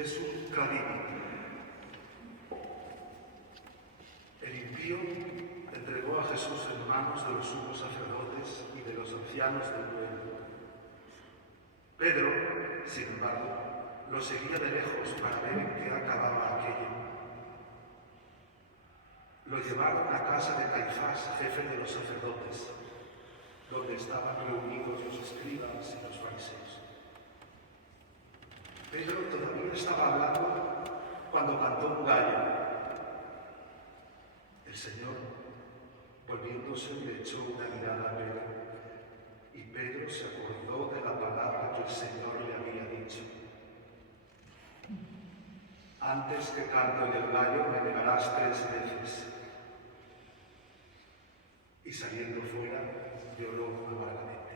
Jesús tradimit. El impío entregó a Jesús en manos de los sumos sacerdotes y de los ancianos del pueblo. Pedro, sin embargo, lo seguía de lejos para ver en qué acababa aquello. Lo llevaron a casa de Caifás, jefe de los sacerdotes, donde estaban reunidos los escribas y los fariseos. Pedro todavía estaba hablando cuando cantó un gallo. El Señor, volviéndose, le echó una mirada a Pedro, y Pedro se acordó de la palabra que el Señor le había dicho. Antes que canto el gallo, me negarás 3 veces. Y saliendo fuera, lloró amargamente.